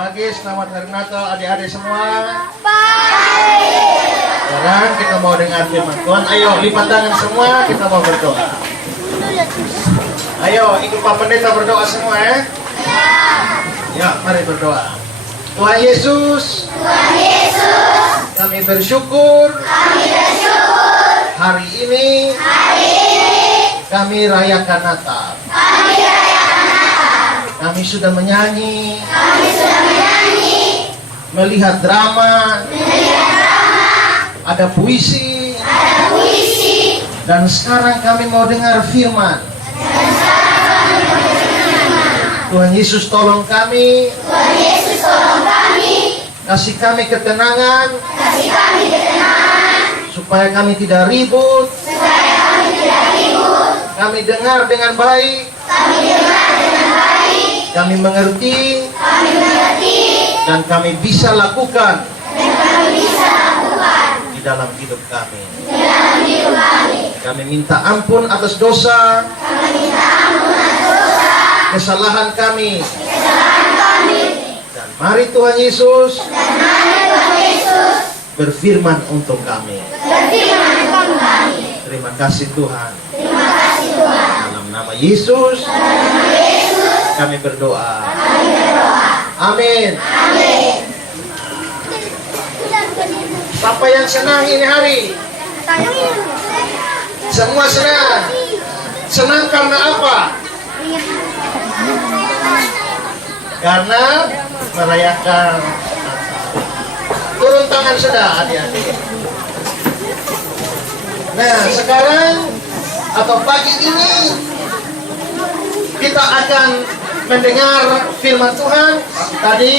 Pagi, selamat hari Natal adik-adik semua. Baik. Sekarang kita mau dengar firman Tuhan. Ayo lipat tangan semua, kita mau berdoa. Ayo ikut Pak Pendeta berdoa semua ya. Ya, mari berdoa. Tuhan Yesus, kami bersyukur hari ini kami rayakan Natal. Kami sudah menyanyi, melihat drama, ada puisi, dan sekarang kami mau dengar firman. Tuhan Yesus tolong kami, kasih kami ketenangan, supaya kami tidak ribut, kami dengar dengan baik, kami mengerti, dan kami bisa lakukan di dalam hidup kami. Kami minta ampun atas dosa, kesalahan kami. Dan mari Tuhan Yesus berfirman untuk kami. Terima kasih Tuhan. Dalam nama Yesus kami berdoa. Amin. Siapa yang senang ini hari? Semua senang. Senang karena apa? Karena merayakan turun tangan sudah adik-adik. Nah sekarang atau pagi ini kita akan mendengar firman Tuhan. Tadi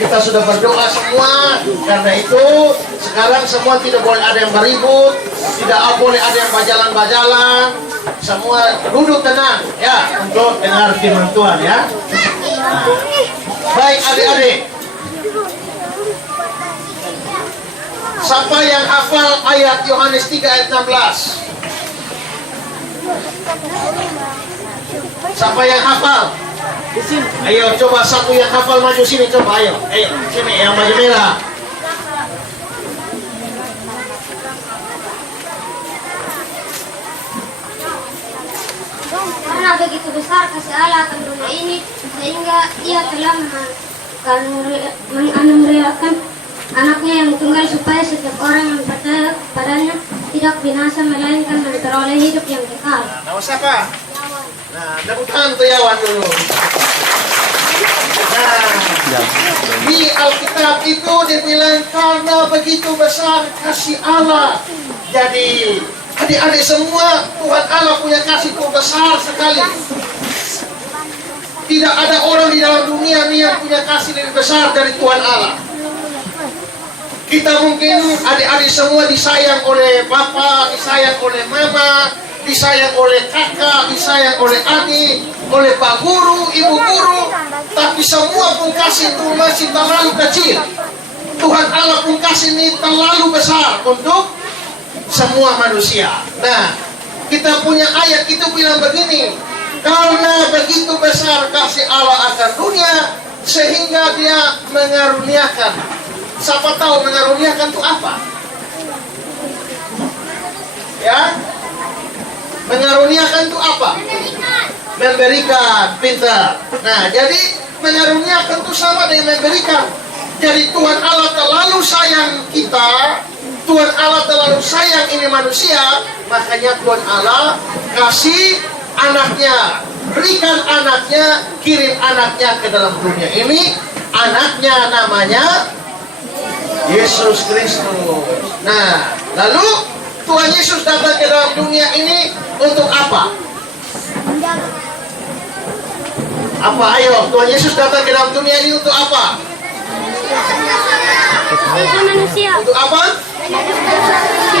kita sudah berdoa semua. Karena itu sekarang semua tidak boleh ada yang beribut, tidak boleh ada yang bajalan-bajalan. Semua duduk tenang ya untuk dengar firman Tuhan ya. Nah, baik adik-adik, siapa yang hafal ayat Yohanes 3 ayat 16? Siapa yang hafal? Ayo coba satu yang hafal maju sini, coba ayo sini yang baju merah. Karena begitu besar kasih Allah akan dunia ini, sehingga Ia telah mengaruniakan anaknya yang tunggal, supaya setiap orang yang percaya padanya tidak binasa, melainkan memperoleh hidup yang kekal. Nama siapa? Nah, tepuk tangan untuk Yawan dulu. Nah, di Alkitab itu dibilang karena begitu besar kasih Allah. Jadi adik-adik semua, Tuhan Allah punya kasih itu besar sekali. Tidak ada orang di dalam dunia ini yang punya kasih lebih besar dari Tuhan Allah. Kita mungkin adik-adik semua disayang oleh Bapak, disayang oleh Mama, disayang oleh kakak, disayang oleh adik, oleh Pak Guru, Ibu Guru. Tapi semua pun kasih itu masih terlalu kecil. Tuhan Allah pun kasih ini terlalu besar untuk semua manusia. Nah, kita punya ayat itu bilang begini, karena begitu besar kasih Allah akan dunia, sehingga Dia mengaruniakan. Siapa tahu mengaruniakan itu apa? Ya? Mengaruniakan itu apa? Memberikan, pintar. Nah, jadi mengaruniakan itu sama dengan memberikan. Jadi Tuhan Allah terlalu sayang kita, Tuhan Allah terlalu sayang ini manusia, makanya Tuhan Allah kasih anaknya, berikan anaknya, kirim anaknya ke dalam dunia ini. Anaknya namanya Yesus Kristus. Nah, lalu Tuhan Yesus datang ke dalam dunia ini untuk apa? Apa? Ayo, Tuhan Yesus datang ke dalam dunia ini untuk apa? Untuk apa?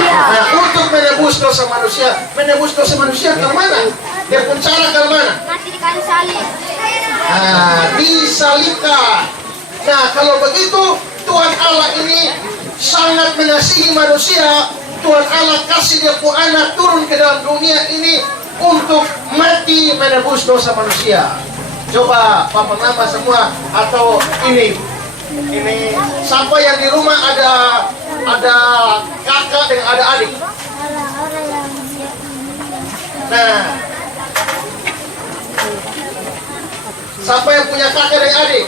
Nah, untuk menebus dosa manusia. Menebus dosa manusia ke mana? Dia pun cara ke mana? Mati di kayu salib. Nah, disalibkan. Nah, kalau begitu Tuhan Allah ini sangat mengasihi manusia. Tuhan Allah kasih Dia pun anak turun ke dalam dunia ini untuk mati menebus dosa manusia. Coba papa mama semua atau ini Ini siapa yang di rumah ada kakak dan ada adik. Nah, siapa yang punya kakak dan adik?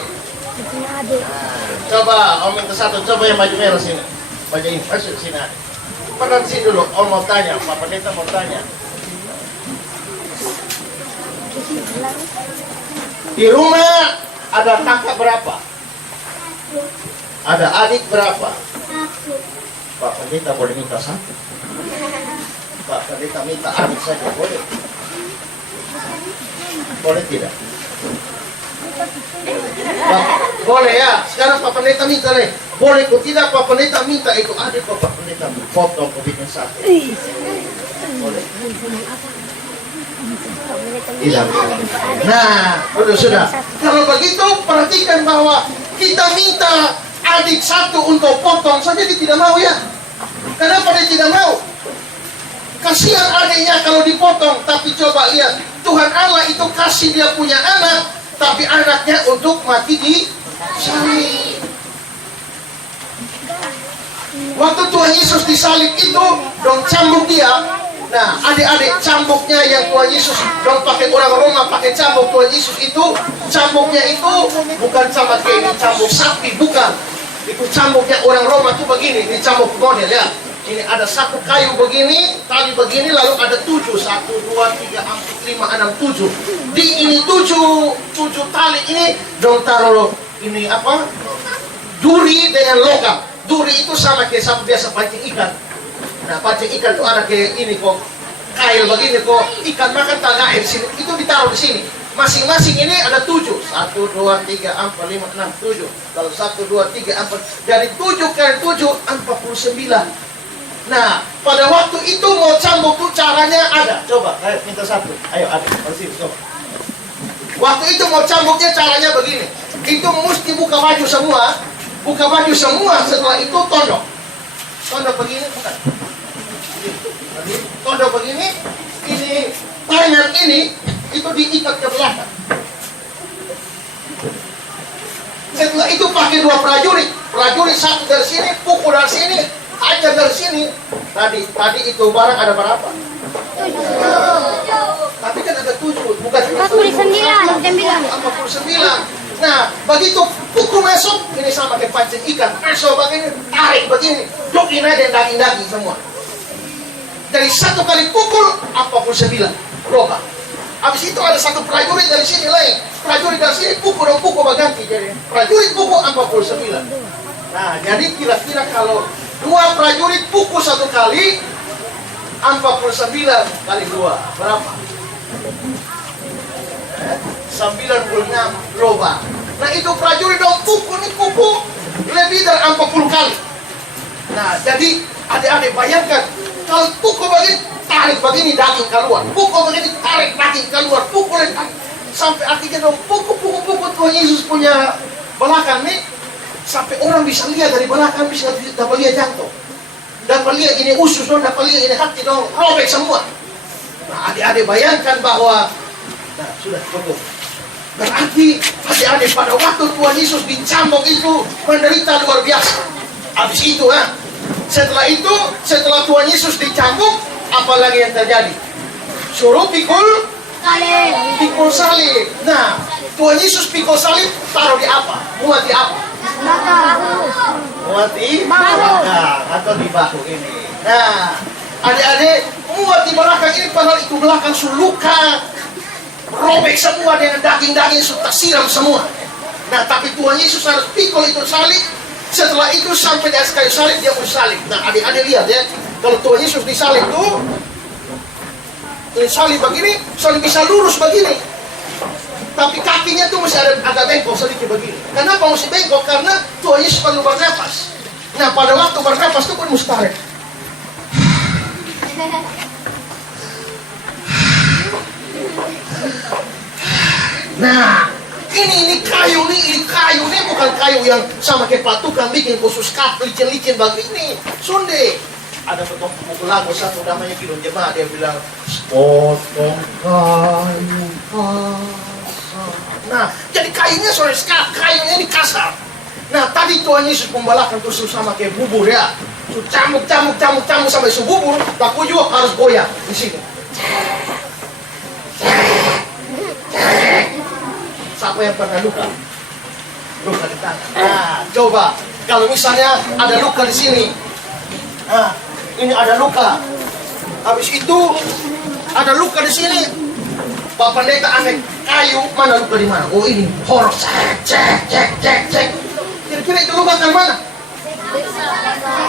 Coba om minta satu, coba yang baju merah sini. Baju ini masuk sini. Pernah sini dulu, om mau tanya, Pak Pendeta mau tanya. Di rumah ada kakak berapa? Ada adik berapa? Pak Pendeta boleh minta satu. Pak Pendeta minta adik saja boleh. Boleh tidak? Pak, boleh ya. Sekarang Pak Pendeta minta nih. Boleh kok tidak Pak Pendeta minta itu adik kok Pak Pendeta foto kok bikin satu. Boleh. Tidak. Nah, sudah. Kalau begitu perhatikan bahwa kita minta adik satu untuk potong saja dia tidak mau ya. Kenapa dia tidak mau? Kasihan adiknya kalau dipotong. Tapi coba lihat, Tuhan Allah itu kasih dia punya anak, tapi anaknya untuk mati di salib. Waktu Tuhan Yesus disalib itu dong cambuk dia. Nah, adik-adik cambuknya yang Tuhan Yesus dong pakai orang Roma pakai cambuk Tuhan Yesus itu cambuknya itu bukan sama kayak ini cambuk sapi, bukan. Itu cambuknya orang Roma tuh begini, ini cambuk model ya. Ini ada satu kayu begini, tali begini, lalu ada 7, 1, 2, 3, 4, 5, 6, 7. Di ini 7 tali ini dong taruh ini apa? Duri dengan logam. Duri itu sama kayak sapu biasa pancing ikan. Nah, pancing ikan itu ada kayak ini kok, kail begini kok, ikan makan tak gaib sini, itu ditaruh di sini. Masing-masing ini ada 7. 1, 2, 3, 4, 5, 6, 7. Kalau 1, 2, 3, 4. Dari 7 kali 7, 49. Nah, pada waktu itu mau cambuk tuh caranya ada. Coba, ayo minta satu. Ayo, ada. Sini, coba. Waktu itu mau cambuknya caranya begini. Itu mesti buka baju semua. Buka baju semua, setelah itu tondok. Tondok begini, bukan. Tondok begini, ini tangan ini itu diikat ke belakang. Setelah itu pakai 2 prajurit. Prajurit satu dari sini, pukul dari sini, ajar dari sini. Tadi itu barang ada berapa? 7. Tapi kan ada 7, bukan 49. 49. Nah, begitu pukul masuk, ini sama kayak pancing ikan. Masuk begini, tarik begini, jokin aja daging-daging semua. Dari 1 kali pukul, 49 lubang. Habis itu ada satu prajurit dari sini lain. Prajurit dari sini pukul berganti. Jadi prajurit pukul 49. Nah, jadi kira-kira kalau 2 prajurit pukul 1 kali, 49 kali 2 berapa? 96 lubang. Nah, itu prajurit dong pukul lebih dari 40 kali. Nah, jadi adik-adik bayangkan kalau pukul begini, tarik begini daging keluar, pukul begini, tarik daging keluar, pukul daging. Sampai artinya dong pukul Tuhan Yesus punya belakang nih, sampai orang bisa lihat dari belakang, bisa dapat lihat jantung, dapat lihat ini usus dong, dapat lihat ini hati dong, robek semua. Nah, adik-adik bayangkan bahwa, nah sudah cukup. Berarti adik-adik pada waktu Tuhan Yesus dicambuk itu menderita luar biasa. Habis itu setelah Tuhan Yesus dicambuk, apa lagi yang terjadi? Suruh pikul salib. Nah, Tuhan Yesus pikul salib taruh di apa? Muat di apa? Muat di belakang atau di bahu ini. Nah, adik-adik muat di belakang ini padahal itu belakang suluka. Robek semua dengan daging-daging sudah siram semua. Nah, tapi Tuhan Yesus harus pikul itu salib. Setelah itu sampai di atas kayu salib dia mau salib. Nah, adik-adik lihat ya, kalau Tuhan Yesus disalib tuh, salib begini, salib bisa lurus begini. Tapi kakinya tuh masih ada agak bengkok sedikit begini. Kenapa mesti bengkok? Karena Tuhan Yesus perlu bernafas. Nah, pada waktu bernafas itu pun mesti tarik. Nah, ini kayu nih bukan kayu yang sama kayak patukan bikin khusus kap licin-licin begini. Sunde. Ada pukul lagu satu namanya Kidon Jemaah, dia bilang potong kayu kasar. Nah, jadi kayunya soalnya kayunya ini kasar. Nah, tadi Tuhan Yesus pembalakan terus sama kayak bubur ya. Camuk sampai sububur, laku juga harus goyah di sini. Siapa yang pernah luka? Luka di tangan. Nah, coba kalau misalnya ada luka di sini. Nah, ini ada luka. Habis itu ada luka di sini. Pak Pendeta ambil kayu, mana luka di mana? Oh ini, horor. Cek. Kira-kira itu luka kan mana?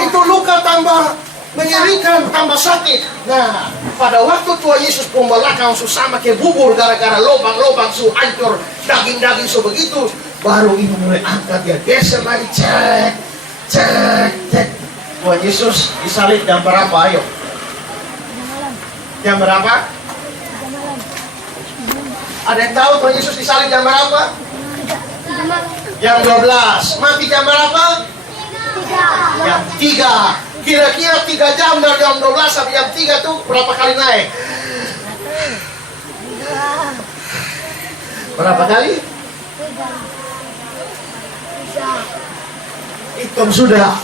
Itu luka tambah mengerikan, tambah sakit. Nah, pada waktu Tuhan Yesus pembalakan sama kayak bubur gara-gara lubang-lubang su hancur, daging-daging su begitu, baru ini mulai angkat dia geser lagi, cek. Tuhan Yesus disalib jam berapa? Ayo. Jam berapa? Ada yang tahu Tuhan Yesus disalib jam berapa? Jam 12. Mati jam berapa? Jam 3. Kira-kira 3 jam dari jam 12 sampai jam 3 tuh berapa kali naik? Berapa kali? Hitung sudah.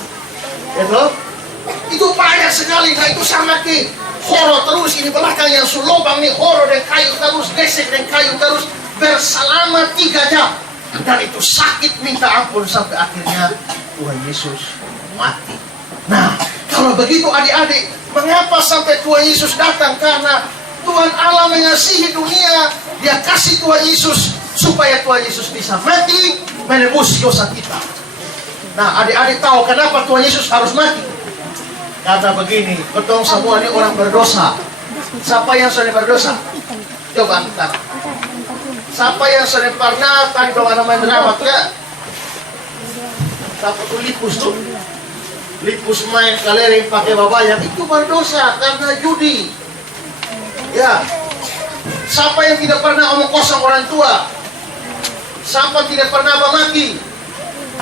Gitu? Itu banyak sekali. Nah itu sama ke horor terus. Ini belakang yang sulobang nih horor dan kayu terus. Gesek dan kayu terus. Berselama 3 jam. Dan itu sakit minta ampun sampai akhirnya Tuhan Yesus mati. Nah, kalau begitu adik-adik, mengapa sampai Tuhan Yesus datang? Karena Tuhan Allah mengasihi dunia. Dia kasih Tuhan Yesus supaya Tuhan Yesus bisa mati menebus dosa kita. Nah, adik-adik tahu kenapa Tuhan Yesus harus mati? Karena begini, betul semua ini orang berdosa. Siapa yang sudah berdosa? Coba angkat. Siapa yang sudah pernah tadi bawa nama drama ya? Siapa tuh Lipus tuh? Lipus main kelereng pakai babayang itu berdosa karena judi. Ya. Siapa yang tidak pernah omong kosong orang tua? Siapa tidak pernah memaki?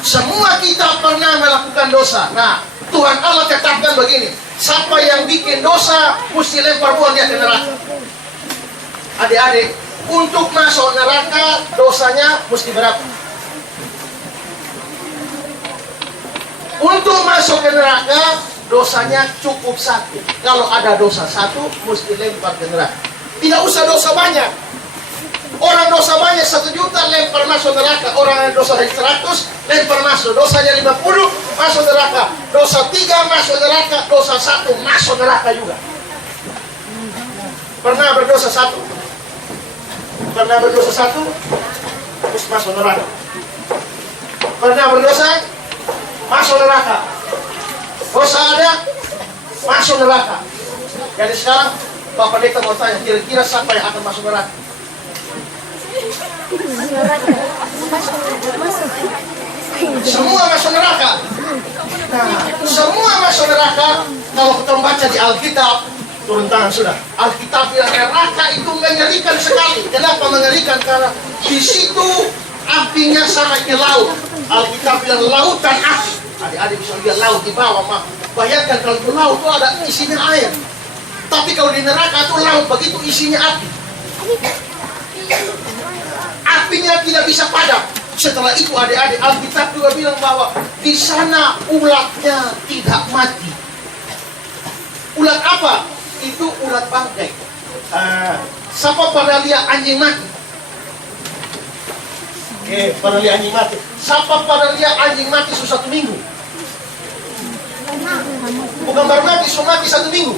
Semua kita pernah melakukan dosa. Nah, Tuhan Allah tetapkan begini. Siapa yang bikin dosa mesti lempar buang dia ke neraka. Adik-adik, untuk masuk neraka dosanya mesti berapa? Untuk masuk ke neraka dosanya cukup satu. Kalau ada dosa satu mesti lempar ke neraka. Tidak usah dosa banyak. Orang dosa banyak 1 juta lempar masuk neraka. Orang yang dosa 100 lempar masuk. Dosanya 50 masuk neraka. Dosa 3 masuk neraka. Dosa 1 masuk neraka juga. Pernah berdosa 1? Pernah berdosa 1? Terus masuk neraka. Pernah berdosa? Masuk neraka. Dosa ada? Masuk neraka. Jadi sekarang Pak Pendeta mau tanya, kira-kira siapa yang akan masuk neraka? Semua masuk neraka. Nah, semua masuk neraka. Kalau kita baca di Alkitab, turun tangan sudah. Alkitab bilang neraka itu mengerikan sekali. Kenapa mengerikan? Karena di situ apinya sama ke laut. Alkitab bilang lautan api. Adik-adik bisa lihat laut di bawah. Bayangkan kalau di laut itu ada isinya air. Tapi kalau di neraka itu laut begitu isinya api. Apinya tidak bisa padam. Setelah itu adik-adik Alkitab juga bilang bahwa di sana ulatnya tidak mati. Ulat apa? Itu ulat bangkai. Siapa pernah lihat anjing mati? Pernah lihat anjing mati. Siapa pernah lihat anjing mati 1 minggu? Bukan baru mati, mati 1 minggu.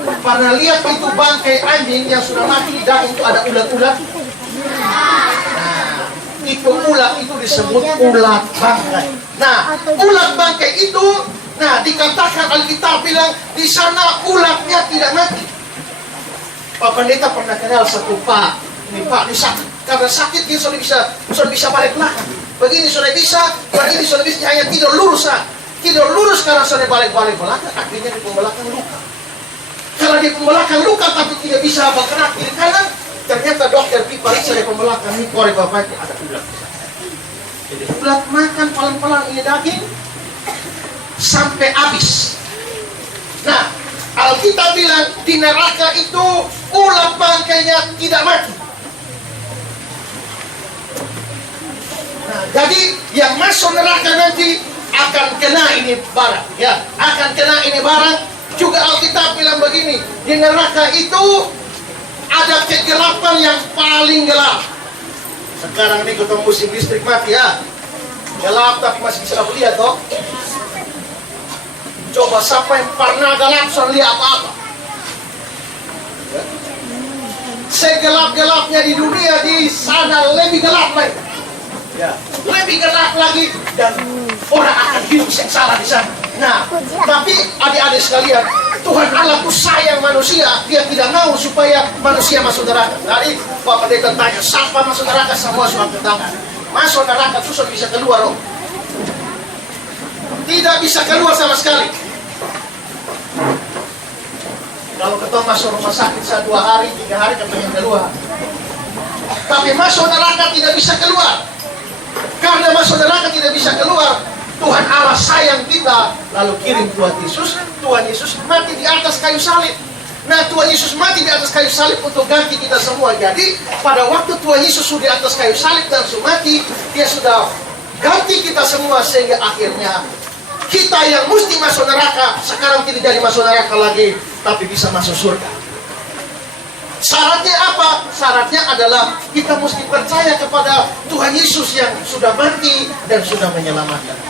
Pernah lihat itu bangkai anjing yang sudah mati di daging itu ada ulat-ulat? Nah, itu ulat itu disebut ulat bangkai. Nah, ulat bangkai itu, nah dikatakan Alkitab bilang di sana ulatnya tidak mati. Pak Pendeta pernah kenal satu Pak. Ini Pak ini sakit. Karena sakit dia sudah bisa balik belakang. Begini sudah bisa, begini sudah bisa, hanya tidur lurus Tidur lurus karena sudah balik-balik belakang, akhirnya di pembelakan luka. Kalau di pembelakan luka tapi tidak bisa bergerak kiri kanan, ternyata dokter periksa di pembelakan ini korek bapaknya ada ulat. Jadi ulat makan pelan-pelan ini daging sampai habis. Nah, Alkitab bilang di neraka itu ulat bangkainya tidak mati. Nah, Jadi yang masuk neraka nanti akan kena ini barang, ya, akan kena ini barang. Juga Alkitab bilang begini, di neraka itu ada kegelapan yang paling gelap. Sekarang ini kita musim listrik mati, ya, gelap tapi masih bisa lihat toh. Coba siapa yang pernah gelap sudah lihat apa-apa? Ya. Segelap-gelapnya di dunia, di sana lebih gelap lagi. Ya, lebih gelap lagi dan orang akan hidup sengsara di sana. Nah, tapi adik-adik sekalian, Tuhan Allah itu sayang manusia, Dia tidak mau supaya manusia masuk neraka. Tadi Pak Pendeta tanya, siapa masuk neraka? Semua suatu tangan. Masuk neraka susah bisa keluar, oh. Tidak bisa keluar sama sekali. Kalau ketemu masuk rumah sakit 2 hari, 3 hari kepengen keluar. Tapi masuk neraka tidak bisa keluar. Karena masuk neraka tidak bisa keluar, Tuhan Allah sayang kita, lalu kirim Tuhan Yesus. Tuhan Yesus mati di atas kayu salib. Nah, Tuhan Yesus mati di atas kayu salib untuk ganti kita semua. Jadi, pada waktu Tuhan Yesus sudah di atas kayu salib dan sudah mati, Dia sudah ganti kita semua, sehingga akhirnya kita yang mesti masuk neraka sekarang tidak jadi masuk neraka lagi, tapi bisa masuk surga. Syaratnya apa? Syaratnya adalah kita mesti percaya kepada Tuhan Yesus yang sudah mati dan sudah menyelamatkan.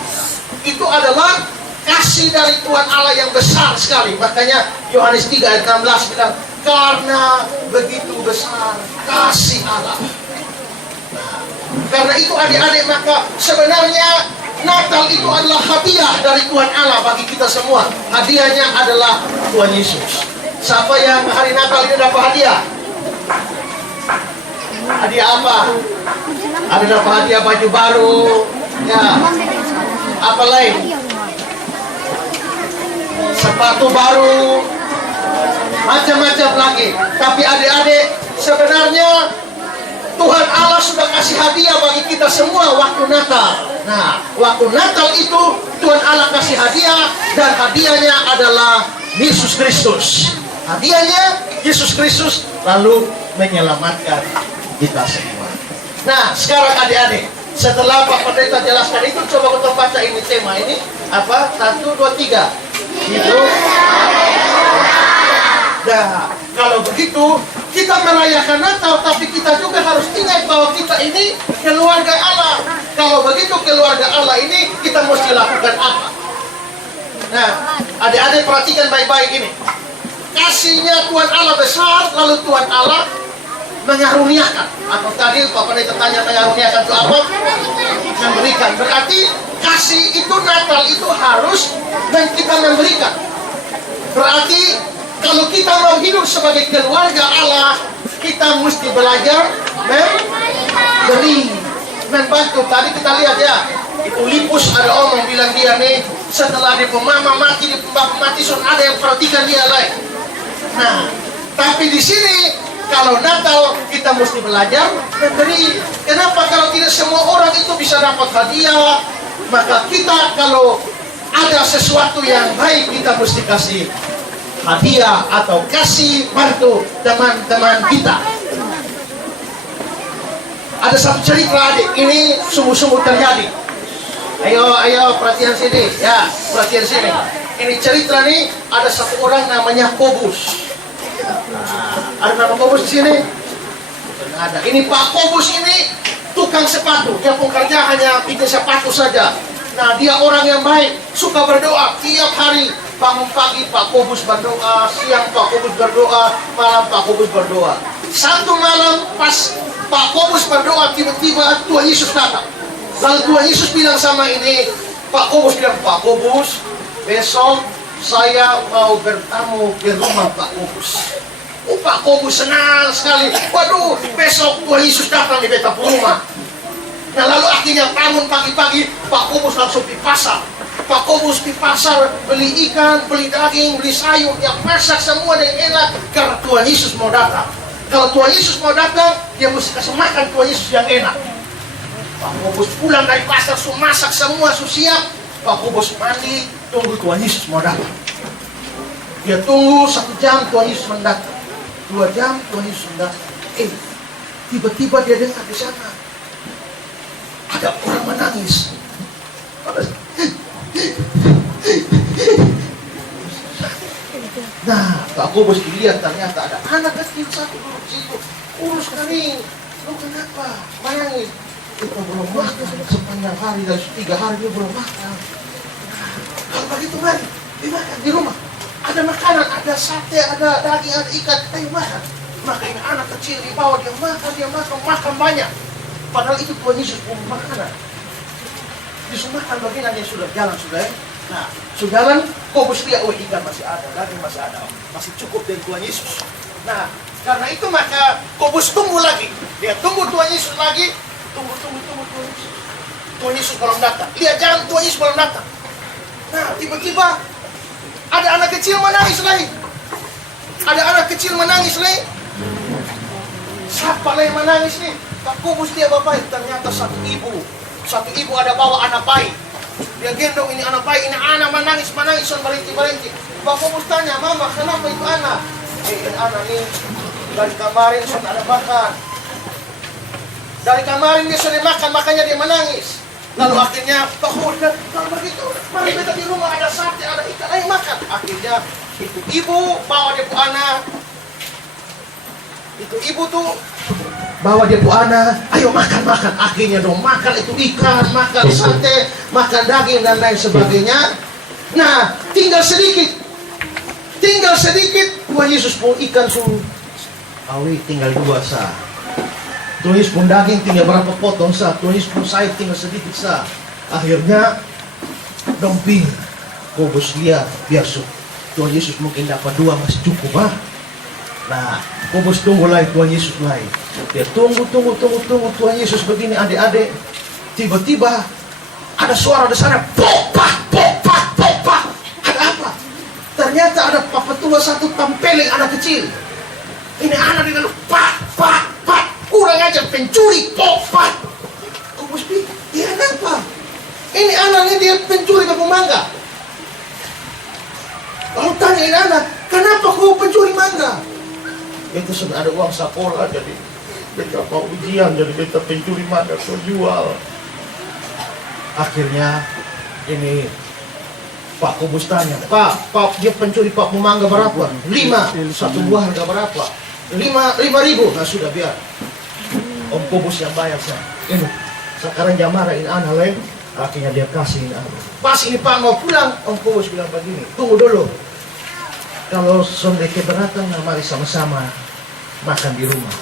Itu adalah kasih dari Tuhan Allah yang besar sekali. Makanya Yohanes 3 ayat 16 bilang, karena begitu besar kasih Allah. Karena itu adik-adik, maka sebenarnya Natal itu adalah hadiah dari Tuhan Allah bagi kita semua. Hadiahnya adalah Tuhan Yesus. Siapa yang hari Natal ini dapat hadiah? Hadiah apa? Ada dapat hadiah baju baru, ya. Apa lain? Sepatu baru, macam-macam lagi. Tapi adik-adik, sebenarnya Tuhan Allah sudah kasih hadiah bagi kita semua waktu Natal. Nah, waktu Natal itu Tuhan Allah kasih hadiah, dan hadiahnya adalah Yesus Kristus. Hadiahnya Yesus Kristus, lalu menyelamatkan kita semua. Nah, sekarang adik-adik, setelah Pak Pendeta jelaskan itu, coba kita baca ini tema ini apa? 1, 2, 3. Hidup. Nah, kalau begitu kita merayakan Natal, tapi kita juga harus ingat bahwa kita ini keluarga Allah. Kalau begitu keluarga Allah ini, kita mesti lakukan apa? Nah, adik-adik perhatikan baik-baik ini. Kasihnya Tuhan Allah besar, lalu Tuhan Allah mengaruniakan. Atau tadi Pak Pendeta tanya mengaruniakan itu apa? Memberikan. Berarti kasih itu, Natal itu harus dan kita memberikan. Berarti kalau kita mau hidup sebagai keluarga Allah, kita mesti belajar memberi, membantu. Tadi kita lihat ya, itu Lipus ada omong bilang dia nih, setelah dia mama mati, dia bapak mati, so ada yang perhatikan dia lain. Nah, tapi di sini kalau Natal kita mesti belajar memberi. Kenapa? Kalau tidak semua orang itu bisa dapat hadiah, maka kita kalau ada sesuatu yang baik, kita mesti kasih hadiah atau kasih bantu teman-teman kita. Ada satu cerita adik, ini sungguh-sungguh terjadi. Ayo perhatian sini, ya, perhatian sini. Ini cerita nih, ada satu orang namanya Kobus. Ada nama Kobus di sini? Ada. Ini Pak Kobus ini tukang sepatu. Dia pekerja hanya bikin sepatu saja. Nah, dia orang yang baik, suka berdoa tiap hari. Bangun pagi Pak Kobus berdoa, siang Pak Kobus berdoa, malam Pak Kobus berdoa. Satu malam pas Pak Kobus berdoa, tiba-tiba Tuhan Yesus datang. Lalu Tuhan Yesus bilang sama ini, Pak Kobus bilang, Pak Kobus, besok saya mau bertamu di rumah Pak Kobus. Pak Kobus senang sekali. Waduh, besok Tuhan Yesus datang di beta rumah. Nah, lalu akhirnya bangun pagi-pagi, Pak Kobus langsung di pasar. Pak Kobus di pasar beli ikan, beli daging, beli sayur, yang masak semua yang enak, karena Tuhan Yesus mau datang. Kalau Tuhan Yesus mau datang, dia mesti kasih makan Tuhan Yesus yang enak. Pak Kobus pulang dari pasar, masak semua, siap. Pak Kobus mandi, tunggu Tuhan Yesus mau datang. Dia tunggu 1 jam, Tuhan Yesus mendatang. 2 jam, Tuhan Yesus mendatang. Tiba-tiba dia dengar di sana, ada orang menangis. Nah, Pak Kobus dilihat ternyata ada anak kecil satu duduk situ, kurus kering. Lu kenapa menangis? Kita belum makan sepanjang hari, dan 3 hari dia belum makan. Kalau begitu mari dimakan di rumah. Ada makanan, ada sate, ada daging, ada ikan, ayo makan. Maka ini anak kecil dibawa, dia makan banyak. Padahal itu Tuhan Yesus pun makanan. Yesus makan bagian yang sudah jalan sudah. Nah, sudah jalan, Kobus lihat, oh ikan masih ada, daging masih ada, masih cukup dari Tuhan Yesus. Nah, karena itu maka Kobus tunggu lagi. Dia tunggu Tuhan Yesus lagi, tunggu Tuhan Yesus. Tuhan Yesus belum datang. Lihat jalan, Tuhan Yesus belum datang. Nah, tiba-tiba ada anak kecil menangis lagi. Ada anak kecil menangis lagi. Siapa yang menangis nih? Pak Kobus dia bapak, ternyata satu ibu ada bawa anak bayi. Dia gendong ini anak bayi, ini anak menangis, son berhenti. Pak Kobus tanya, mama kenapa itu anak? Ini anak ini dari kemarin son ada makan. Dari kemarin dia sudah makan, makanya dia menangis. Lalu akhirnya Pak Kobus bilang, kalau begitu, mari kita di rumah ada sate, ada ikan, ayo makan. Akhirnya itu ibu bawa dia ke anak. Itu ibu tuh bawa dia ke anak, ayo makan. Akhirnya dong makan itu ikan, makan sate, makan daging dan lain sebagainya. Nah, tinggal sedikit Tuhan Yesus pun ikan suruh awi tinggal 2 sah. Tuhan Yesus pun daging tinggal berapa potong sah. Tuhan Yesus pun sayur tinggal sedikit sah. Akhirnya domping Kobus lihat biar Tuhan Yesus mungkin dapat 2 masih cukup Nah, Kobus tunggu lagi Tuhan Yesus lagi. Dia tunggu Tuhan Yesus begini adik-adik. Tiba-tiba ada suara di sana, popak. Ada apa? Ternyata ada papa tua satu tempeleng anak kecil. Ini anak di dalam pak. Kurang ajar pencuri, popak. Kobus pikir, dia kenapa? Ini anaknya dia pencuri kebun mangga. Lalu tanya ini anak, kenapa kau pencuri mangga? Itu sudah ada uang sekolah, jadi beta mau ujian, jadi beta pencuri mangga kau jual. Akhirnya ini Pak Kobus tanya, Pak dia pencuri Pak mangga berapa? 5, satu buah harga berapa? 5.000. Nah sudah biar Om Kobus yang bayar saya. Ini sekarang dia marah ini anak lain. Akhirnya dia kasih ini anak. Pas ini Pak mau pulang, Om Kobus bilang begini, tunggu dulu. Kalau sonde keberatan, mari sama-sama makan di rumah.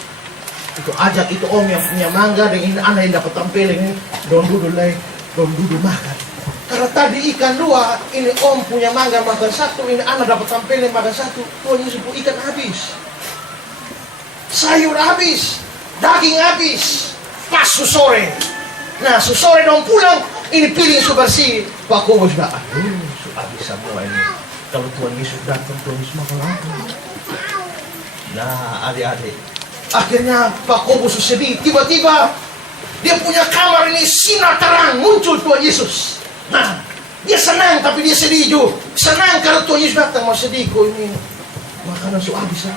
Itu ajak itu Om yang punya mangga dengan ini anak yang dapat tempeleng ini, don duduk makan. Karena tadi ikan 2, ini Om punya mangga makan 1, ini anak dapat tempeleng makan 1. Tuhan Yesus pun ikan habis, sayur habis, daging habis. Pas sore. Nah sore dong pulang, ini piring bersih. Pak Kobus bilang, habis semua ini. Kalau Tuhan Yesus datang, Tuhan Yesus makan apa? Nah adik-adik, akhirnya Pak Kobus sedih. Tiba-tiba dia punya kamar ini sinar terang, muncul Tuhan Yesus. Nah dia senang tapi dia sedih juga. Senang karena Tuhan Yesus datang, mau sedih kok ini makanan sudah habis.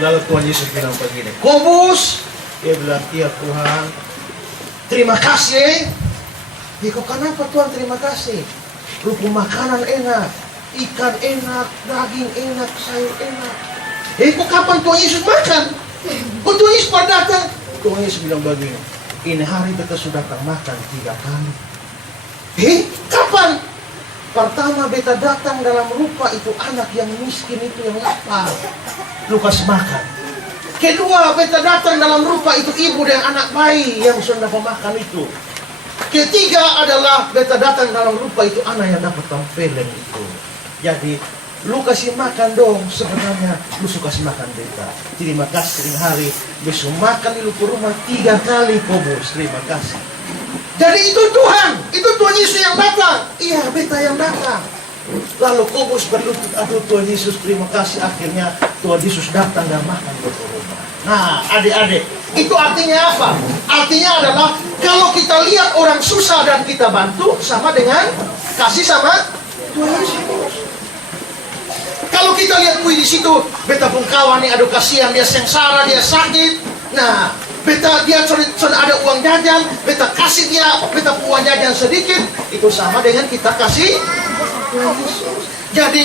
Lalu Tuhan Yesus bilang begini, Kobus, dia bilang, iya Tuhan, terima kasih. Ya kok kenapa Tuhan terima kasih? Rupa makanan enak, ikan enak, daging enak, sayur enak. Kok kapan Tuhan Yesus makan? Kok Tuhan Yesus pada datang? Tuhan Yesus bilang begini, ini hari kita sudah makan 3 kali. Kapan? Pertama beta datang dalam rupa itu anak yang miskin itu yang lapar, Lukas makan. Kedua beta datang dalam rupa itu ibu dan anak bayi yang sudah dapat makan itu. Ketiga adalah beta datang dalam rupa itu anak yang dapat tempeleng itu. Jadi lu kasih makan dong, sebenarnya lu suka kasih makan beta. Terima kasih hari besok makan di lu ke rumah 3 kali Kobus. Terima kasih. Jadi itu Tuhan Yesus yang datang. Iya, beta yang datang. Lalu Kobus berlutut, aduh Tuhan Yesus terima kasih. Akhirnya Tuhan Yesus datang dan makan ke rumah. Nah adik-adik, itu artinya apa? Artinya adalah kalau kita lihat orang susah dan kita bantu, sama dengan kasih sama Tuhan Yesus. Kalau kita lihat di situ, beta pun kawan nih, aduh kasihan dia sengsara, dia sakit. Nah beta dia sudah ada uang jajan, beta kasih dia, beta uang jajan sedikit, itu sama dengan kita kasih Tuhan Yesus. Jadi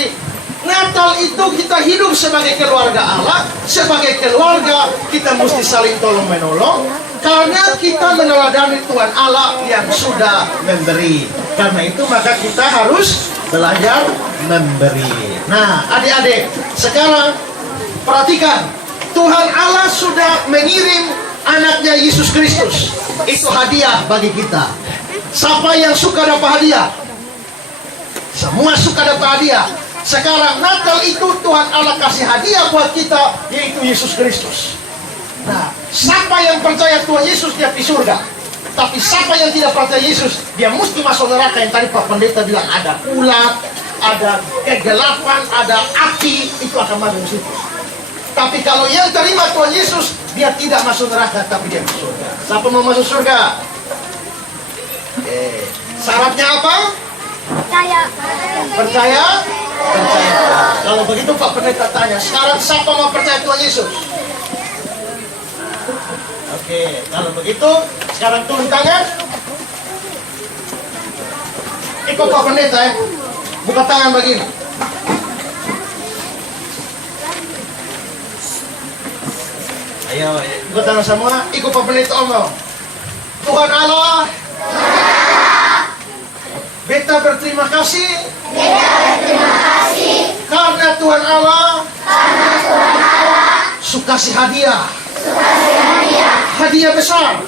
Natal itu kita hidup sebagai keluarga Allah, sebagai keluarga kita mesti saling tolong menolong, karena kita meneladani Tuhan Allah yang sudah memberi. Karena itu maka kita harus belajar memberi. Nah, adik-adik, sekarang perhatikan, Tuhan Allah sudah mengirim anaknya Yesus Kristus. Itu hadiah bagi kita. Siapa yang suka dapat hadiah? Semua suka dapat hadiah. Sekarang Natal itu Tuhan Allah kasih hadiah buat kita, yaitu Yesus Kristus. Nah, siapa yang percaya Tuhan Yesus dia di surga. Tapi siapa yang tidak percaya Yesus, dia mesti masuk neraka. Yang tadi Pak Pendeta bilang ada ulat, ada kegelapan, ada api, itu akan masuk ke situ. Tapi kalau yang terima Tuhan Yesus, dia tidak masuk neraka, tapi dia masuk surga. Siapa mau masuk surga? Syaratnya apa? Percaya. Percaya? Percaya. Kalau begitu Pak Pendeta tanya, sekarang siapa mau percaya Tuhan Yesus? Oke, kalau begitu sekarang turun tangan. Ikut Pak Pendeta ya. Buka tangan begini. Ayo, buka tangan semua. Ikut Pak Pendeta omong. Tuhan Allah, beta berterima kasih. Karena Tuhan Allah suka kasih hadiah. Hadiah besar.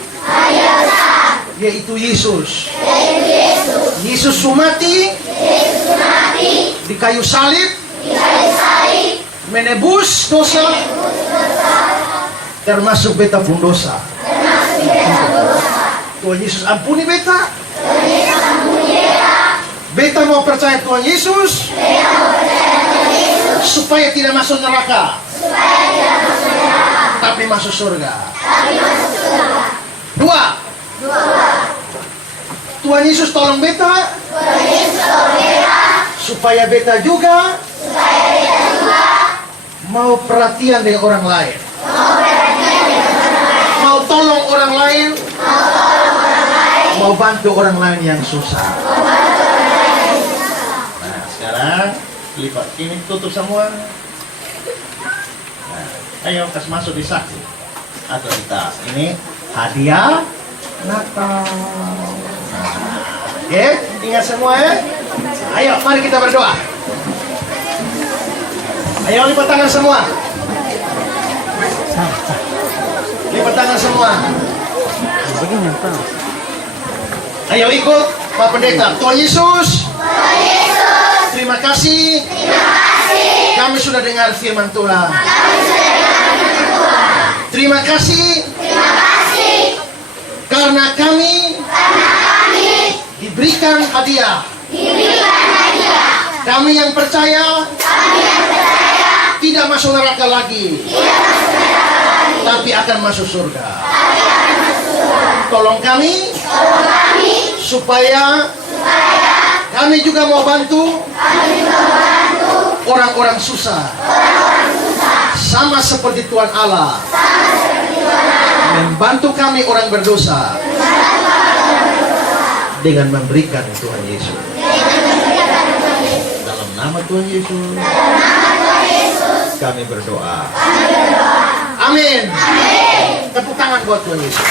Yaitu Yesus. Yesus mati di kayu salib, menebus dosa, termasuk beta pun dosa. Tuhan Yesus ampuni beta. Beta mau percaya Tuhan Yesus supaya tidak masuk neraka, tapi masuk surga. Dua, Tuhan Yesus tolong beta supaya beta juga mau perhatian dengan orang lain, mau tolong orang lain, mau bantu orang lain yang susah. Nah, sekarang lipat ini, tutup semua. Nah, ayo kasih masuk di saksi atau di tas. Ini hadiah Natal. Oke, ingat semua ya. Ayo, mari kita berdoa. Ayo lipat tangan semua. Lipat tangan semua. Ayo ikut Pak Pendeta. Tuhan Yesus, terima kasih. Kami sudah dengar firman Tuhan. Terima kasih. Karena kami diberikan hadiah. Kami yang percaya tidak masuk neraka lagi, tapi akan masuk surga. Tolong kami supaya kami juga mau bantu orang-orang susah, sama seperti Tuhan Allah membantu kami orang berdosa dengan memberikan Tuhan Yesus. Dalam nama Tuhan Yesus kami berdoa. Amin. Tepuk tangan buat Tuhan Yesus.